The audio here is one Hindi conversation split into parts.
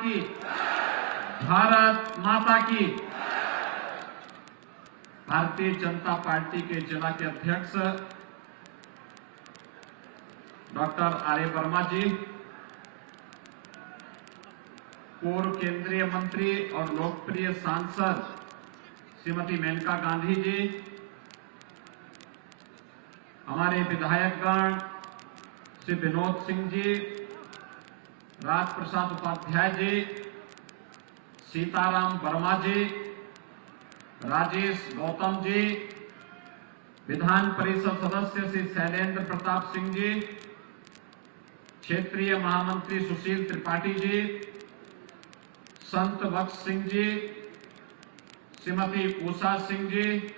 की, भारत माता की। भारतीय जनता पार्टी के जिला के अध्यक्ष डॉक्टर आर्य वर्मा जी, पूर्व केंद्रीय मंत्री और लोकप्रिय सांसद श्रीमती मेनका गांधी जी, हमारे विधायकगण श्री विनोद सिंह जी, राज प्रसाद उपाध्याय जी, सीताराम वर्मा जी, राजेश गौतम जी, विधान परिषद सदस्य श्री शैलेंद्र प्रताप सिंह जी, क्षेत्रीय महामंत्री सुशील त्रिपाठी जी, संत बख्श सिंह जी, श्रीमती उषा सिंह जी,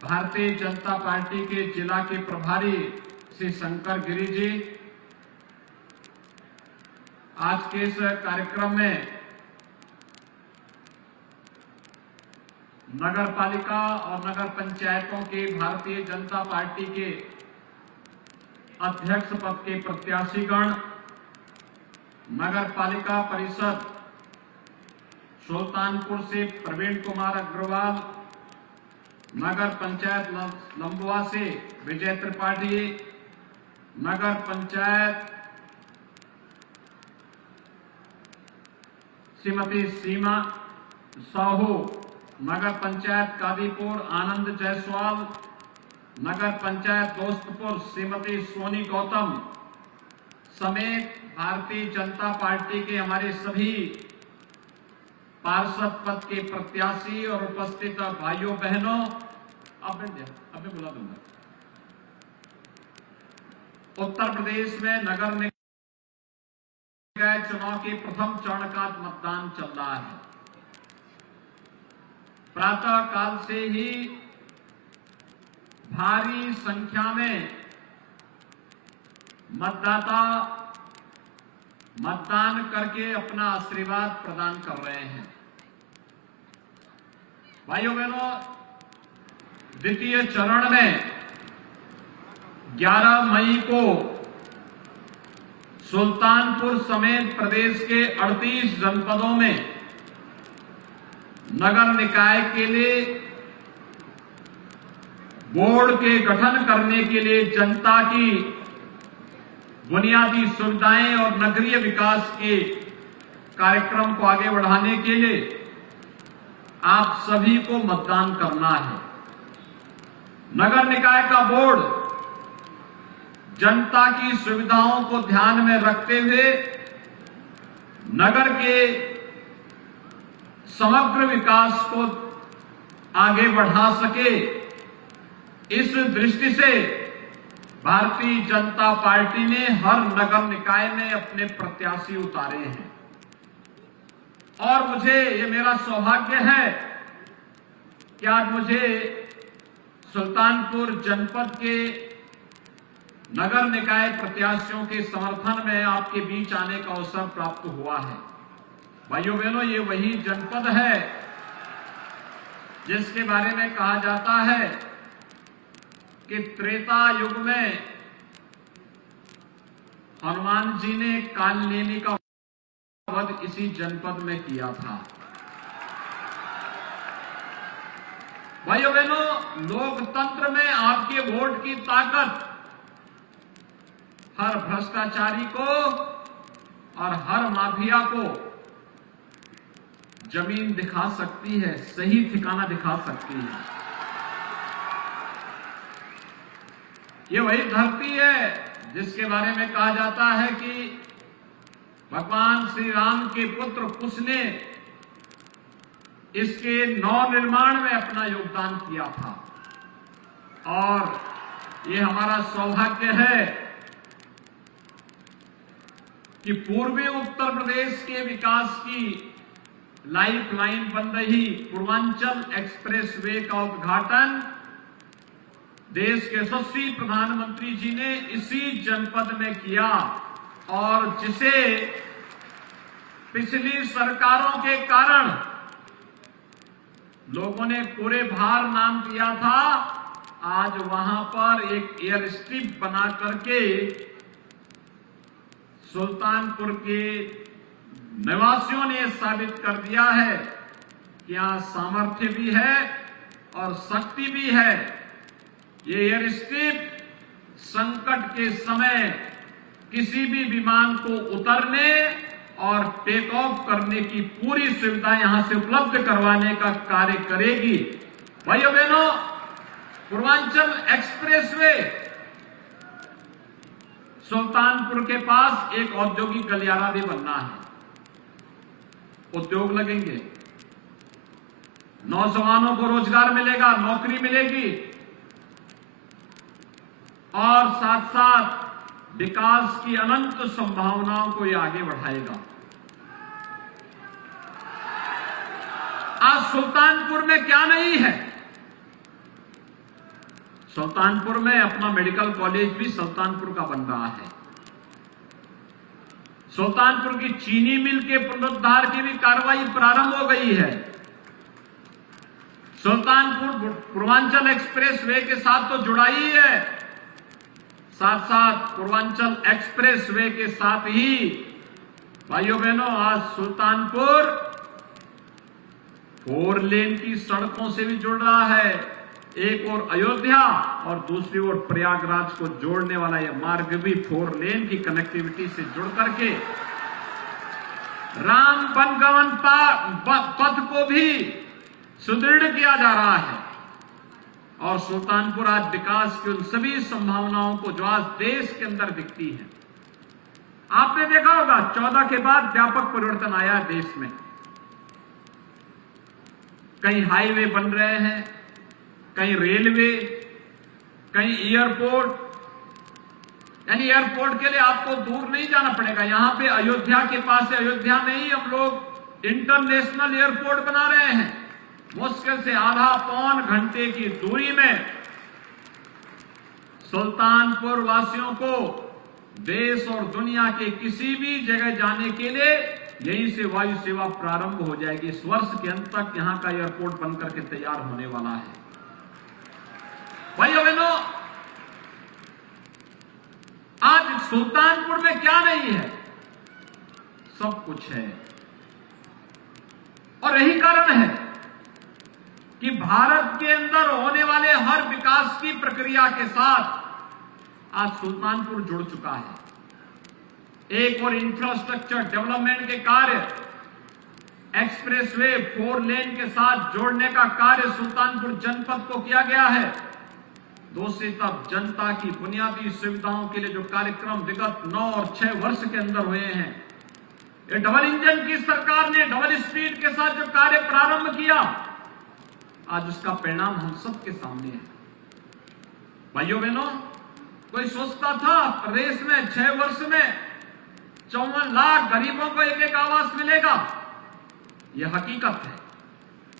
भारतीय जनता पार्टी के जिला के प्रभारी श्री शंकर गिरी जी, आज के इस कार्यक्रम में नगर पालिका और नगर पंचायतों के भारतीय जनता पार्टी के अध्यक्ष पद के प्रत्याशीगण, नगर पालिका परिषद सुल्तानपुर से प्रवीण कुमार अग्रवाल, नगर पंचायत लंबुआ से विजय त्रिपाठी, नगर पंचायत श्रीमती सीमा साहू, नगर पंचायत कादीपुर आनंद जायसवाल, नगर पंचायत दोस्तपुर श्रीमती सोनी गौतम समेत भारतीय जनता पार्टी के हमारे सभी पार्षद पद के प्रत्याशी और उपस्थित भाइयों बहनों, अब मैं बुला दूंगा। उत्तर प्रदेश में नगर निकाय चुनाव के प्रथम चरण का मतदान चल रहा है। प्रातः काल से ही भारी संख्या में मतदाता मतदान करके अपना आशीर्वाद प्रदान कर रहे हैं। भाइयों बहनों, द्वितीय चरण में 11 मई को सुल्तानपुर समेत प्रदेश के 38 जनपदों में नगर निकाय के लिए बोर्ड के गठन करने के लिए जनता की बुनियादी सुविधाएं और नगरीय विकास के कार्यक्रम को आगे बढ़ाने के लिए आप सभी को मतदान करना है। नगर निकाय का बोर्ड जनता की सुविधाओं को ध्यान में रखते हुए नगर के समग्र विकास को आगे बढ़ा सके, इस दृष्टि से भारतीय जनता पार्टी ने हर नगर निकाय में अपने प्रत्याशी उतारे हैं। और मुझे ये मेरा सौभाग्य है कि आज मुझे सुल्तानपुर जनपद के नगर निकाय प्रत्याशियों के समर्थन में आपके बीच आने का अवसर प्राप्त हुआ है। भाइयों बहनों, ये वही जनपद है जिसके बारे में कहा जाता है कि त्रेता युग में हनुमान जी ने कालनेमी का वध इसी जनपद में किया था। भाइयों बहनों, लोकतंत्र में आपके वोट की ताकत हर भ्रष्टाचारी को और हर माफिया को जमीन दिखा सकती है, सही ठिकाना दिखा सकती है। ये वही धरती है जिसके बारे में कहा जाता है कि भगवान श्री राम के पुत्र कुश ने इसके नव निर्माण में अपना योगदान किया था। और ये हमारा सौभाग्य है कि पूर्वी उत्तर प्रदेश के विकास की लाइफ लाइन बन रही पूर्वांचल एक्सप्रेसवे का उद्घाटन देश के यशस्वी प्रधानमंत्री जी ने इसी जनपद में किया, और जिसे पिछली सरकारों के कारण लोगों ने पूरे भार नाम दिया था, आज वहां पर एक एयर स्ट्रिप बना करके सुल्तानपुर के निवासियों ने साबित कर दिया है कि यहां सामर्थ्य भी है और शक्ति भी है। ये एयर स्ट्रिप संकट के समय किसी भी विमान को उतरने और टेक ऑफ करने की पूरी सुविधा यहां से उपलब्ध करवाने का कार्य करेगी। भाइयों बहनों, पूर्वांचल एक्सप्रेसवे सुल्तानपुर के पास एक औद्योगिक गलियारा भी बनना है। उद्योग लगेंगे, नौजवानों को रोजगार मिलेगा, नौकरी मिलेगी और साथ साथ विकास की अनंत संभावनाओं को ये आगे बढ़ाएगा। आज सुल्तानपुर में क्या नहीं है? सुल्तानपुर में अपना मेडिकल कॉलेज भी सुल्तानपुर का बन रहा है। सुल्तानपुर की चीनी मिल के पुनरुद्धार की भी कार्रवाई प्रारंभ हो गई है। सुल्तानपुर पूर्वांचल एक्सप्रेस वे के साथ तो जुड़ा ही है, साथ साथ पूर्वांचल एक्सप्रेस वे के साथ ही भाइयों बहनों आज सुल्तानपुर 4 लेन की सड़कों से भी जुड़ रहा है। एक और अयोध्या और दूसरी ओर प्रयागराज को जोड़ने वाला यह मार्ग भी 4 लेन की कनेक्टिविटी से जुड़ करके राम वनगमन पथ को भी सुदृढ़ किया जा रहा है। और सुल्तानपुर आज विकास की उन सभी संभावनाओं को जो आज देश के अंदर दिखती है। आपने देखा होगा 14 के बाद व्यापक परिवर्तन आया है देश में। कहीं हाईवे बन रहे हैं, कहीं रेलवे, कहीं एयरपोर्ट। यानी एयरपोर्ट के लिए आपको दूर नहीं जाना पड़ेगा। यहां पे अयोध्या के पास है, अयोध्या में ही हम लोग इंटरनेशनल एयरपोर्ट बना रहे हैं। मुश्किल से आधा पौन घंटे की दूरी में सुल्तानपुर वासियों को देश और दुनिया के किसी भी जगह जाने के लिए यहीं से वायु सेवा प्रारंभ हो जाएगी। इस वर्ष के अंत तक यहां का एयरपोर्ट बनकर के तैयार होने वाला है। भाइयों बहनों, आज सुल्तानपुर में क्या नहीं है? सब कुछ है। और यही कारण है कि भारत के अंदर होने वाले हर विकास की प्रक्रिया के साथ आज सुल्तानपुर जुड़ चुका है। एक और इंफ्रास्ट्रक्चर डेवलपमेंट के कार्य, एक्सप्रेसवे 4 लेन के साथ जोड़ने का कार्य सुल्तानपुर जनपद को किया गया है। दूसरी तरफ जनता की बुनियादी सुविधाओं के लिए जो कार्यक्रम विगत 9 और 6 वर्ष के अंदर हुए हैं, ये डबल इंजन की सरकार ने डबल स्पीड के साथ जो कार्य प्रारंभ किया, आज उसका परिणाम हम सबके सामने है। भाइयों बहनों, कोई सोचता था प्रदेश में 6 वर्ष में 54 लाख गरीबों को एक आवास मिलेगा? यह हकीकत है।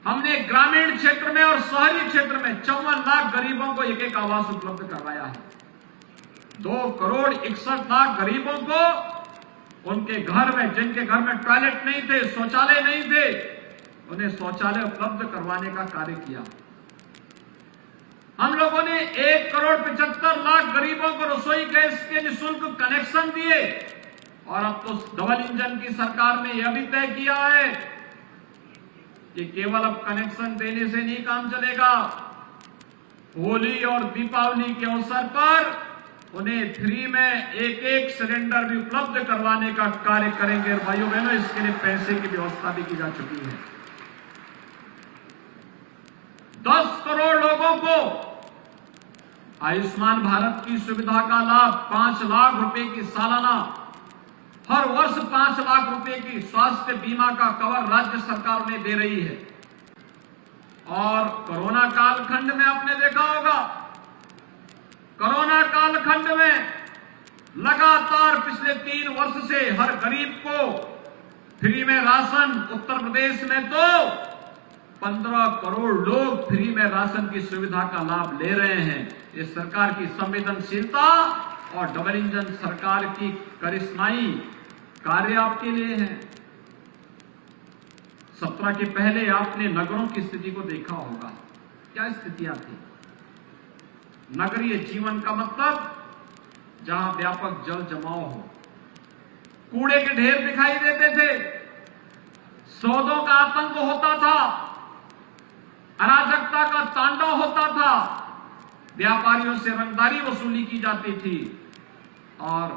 हमने ग्रामीण क्षेत्र में और शहरी क्षेत्र में 54 लाख गरीबों को एक आवास उपलब्ध करवाया है। 2 करोड़ 61 लाख गरीबों को उनके घर में, जिनके घर में टॉयलेट नहीं थे, शौचालय नहीं थे, उन्हें शौचालय उपलब्ध करवाने का कार्य किया। हम लोगों ने 1 करोड़ 75 लाख गरीबों को रसोई गैस के निःशुल्क कनेक्शन दिए। और अब तो डबल इंजन की सरकार ने यह भी तय किया है कि केवल अब कनेक्शन देने से नहीं काम चलेगा। होली और दीपावली के अवसर पर उन्हें फ्री में एक सिलेंडर भी उपलब्ध करवाने का कार्य करेंगे। भाइयों बहनों, इसके लिए पैसे की व्यवस्था भी की जा चुकी है। 10 करोड़ लोगों को आयुष्मान भारत की सुविधा का लाभ, 5 लाख रुपए की सालाना, हर वर्ष 5 लाख रुपए की स्वास्थ्य बीमा का कवर राज्य सरकार उन्हें दे रही है। और कोरोना कालखंड में आपने देखा होगा, कोरोना कालखंड में लगातार पिछले 3 वर्ष से हर गरीब को फ्री में राशन, उत्तर प्रदेश में तो 15 करोड़ लोग फ्री में राशन की सुविधा का लाभ ले रहे हैं। इस सरकार की संवेदनशीलता और डबल इंजन सरकार की करिश्माई कार्य आपके लिए है। 17 के पहले आपने नगरों की स्थिति को देखा होगा, क्या स्थितियां थी। नगरीय जीवन का मतलब जहां व्यापक जल जमाव हो, कूड़े के ढेर दिखाई देते थे, सौदों का आतंक होता था, अराजकता का तांडव होता था, व्यापारियों से रंगदारी वसूली की जाती थी। और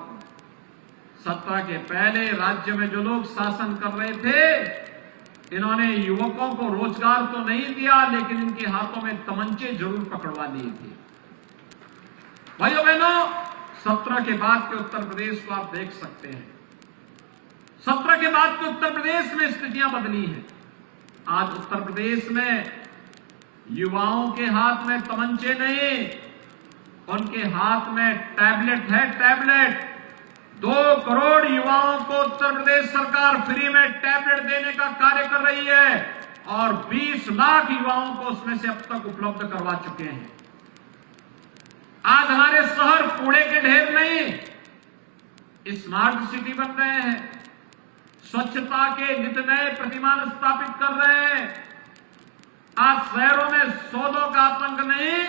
17 के पहले राज्य में जो लोग शासन कर रहे थे, इन्होंने युवकों को रोजगार तो नहीं दिया, लेकिन इनके हाथों में तमंचे जरूर पकड़वा दिए थे। भाइयों बहनों, 17 के बाद के उत्तर प्रदेश को आप देख सकते हैं। 17 के बाद के उत्तर प्रदेश में स्थितियां बदली हैं। आज उत्तर प्रदेश में युवाओं के हाथ में तमंचे नहीं, उनके हाथ में टैबलेट है, टैबलेट। 2 करोड़ युवाओं को उत्तर प्रदेश सरकार फ्री में टैबलेट देने का कार्य कर रही है और 20 लाख युवाओं को उसमें से अब तक उपलब्ध करवा चुके हैं। आज हमारे शहर कूड़े के ढेर नहीं, स्मार्ट सिटी बन रहे हैं, स्वच्छता के नित नए प्रतिमान स्थापित कर रहे हैं। आज शहरों में सौदों का आतंक नहीं,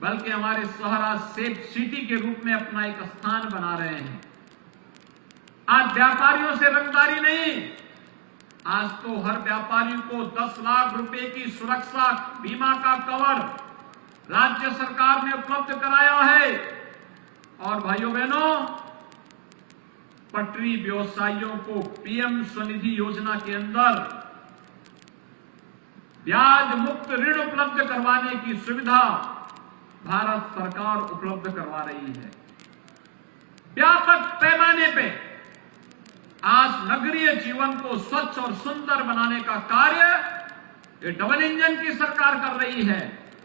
बल्कि हमारे शहर आज सेफ सिटी के रूप में अपना एक स्थान बना रहे हैं। आज व्यापारियों से रंगदारी नहीं, आज तो हर व्यापारी को 10 लाख रुपए की सुरक्षा बीमा का कवर राज्य सरकार ने उपलब्ध कराया है। और भाइयों बहनों, पटरी व्यवसायियों को पीएम स्वनिधि योजना के अंदर ब्याज मुक्त ऋण उपलब्ध करवाने की सुविधा भारत सरकार उपलब्ध करवा रही है। व्यापक पैमाने पे आज नगरीय जीवन को स्वच्छ और सुंदर बनाने का कार्य ये डबल इंजन की सरकार कर रही है।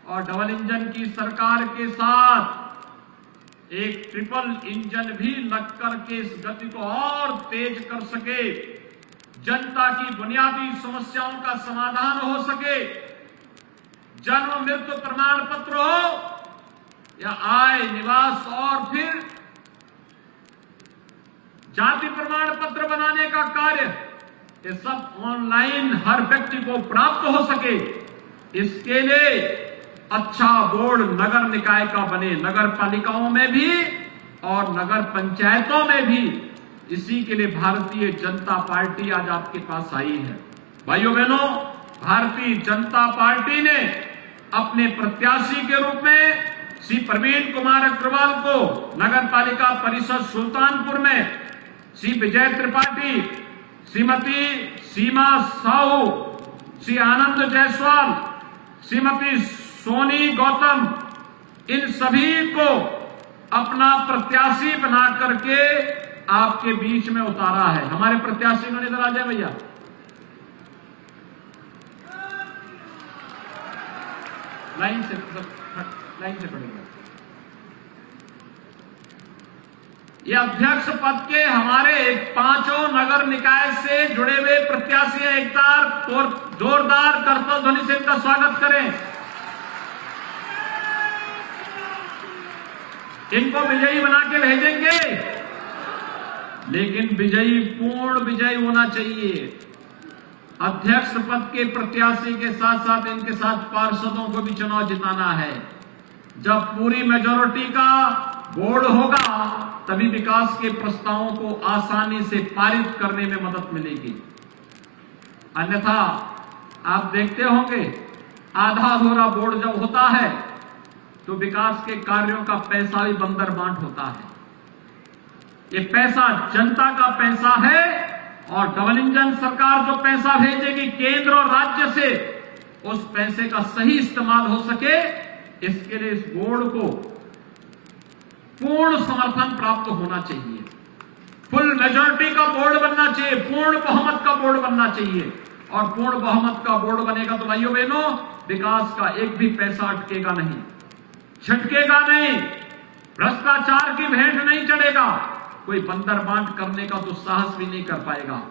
और डबल इंजन की सरकार के साथ एक ट्रिपल इंजन भी लग करके इस गति को और तेज कर सके, जनता की बुनियादी समस्याओं का समाधान हो सके, जन्म मृत्यु प्रमाण पत्र हो या आय निवास और फिर जाति प्रमाण पत्र बनाने का कार्य, ये सब ऑनलाइन हर व्यक्ति को प्राप्त हो सके, इसके लिए अच्छा बोर्ड नगर निकाय का बने, नगर पालिकाओं में भी और नगर पंचायतों में भी। इसी के लिए भारतीय जनता पार्टी आज आपके पास आई है। भाइयों बहनों, भारतीय जनता पार्टी ने अपने प्रत्याशी के रूप में श्री प्रवीण कुमार अग्रवाल को नगर पालिका परिषद सुल्तानपुर में, श्री विजय त्रिपाठी, श्रीमती सीमा साहू, श्री आनंद जायसवाल, श्रीमती सोनी गौतम, इन सभी को अपना प्रत्याशी बना करके आपके बीच में उतारा है। हमारे प्रत्याशी इन्होंने इधर आ जाए भैया। लाइन से पड़ेगा। ये अध्यक्ष पद के हमारे 5 नगर निकाय से जुड़े हुए प्रत्याशी हैं। एक बार जोरदार करतल ध्वनि से इनका स्वागत करें। इनको विजयी बना के भेजेंगे, लेकिन विजयी पूर्ण विजयी होना चाहिए। अध्यक्ष पद के प्रत्याशी के साथ साथ इनके साथ पार्षदों को भी चुनाव जिताना है। जब पूरी मेजॉरिटी का बोर्ड होगा, तभी विकास के प्रस्तावों को आसानी से पारित करने में मदद मिलेगी। अन्यथा आप देखते होंगे, आधा अधूरा बोर्ड जब होता है तो विकास के कार्यों का पैसा भी बंदर बांट होता है। ये पैसा जनता का पैसा है और डबल इंजन सरकार जो पैसा भेजेगी केंद्र और राज्य से, उस पैसे का सही इस्तेमाल हो सके, इसके लिए इस बोर्ड को पूर्ण समर्थन प्राप्त होना चाहिए। फुल मेजॉरिटी का बोर्ड बनना चाहिए, पूर्ण बहुमत का बोर्ड बनना चाहिए। और पूर्ण बहुमत का बोर्ड बनेगा तो भाइयों बहनों, विकास का एक भी पैसा अटकेगा नहीं, छटकेगा नहीं, भ्रष्टाचार की भेंट नहीं चढ़ेगा, कोई बंदर बांट करने का तो साहस भी नहीं कर पाएगा।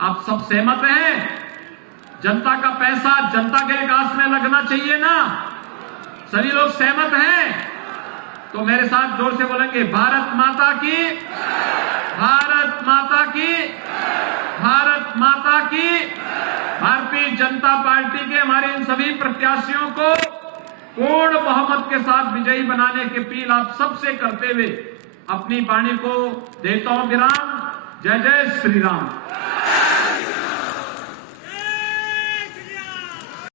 आप सब सहमत हैं? जनता का पैसा जनता के विकास में लगना चाहिए ना? सभी लोग सहमत हैं? तो मेरे साथ जोर से बोलेंगे, भारत माता की, भारत माता की, भारत माता की। भारतीय जनता पार्टी के हमारे इन सभी प्रत्याशियों को पूर्ण बहुमत के साथ विजयी बनाने की अपील आप सबसे करते हुए अपनी वाणी को देता हूं विराम। जय जय श्री राम।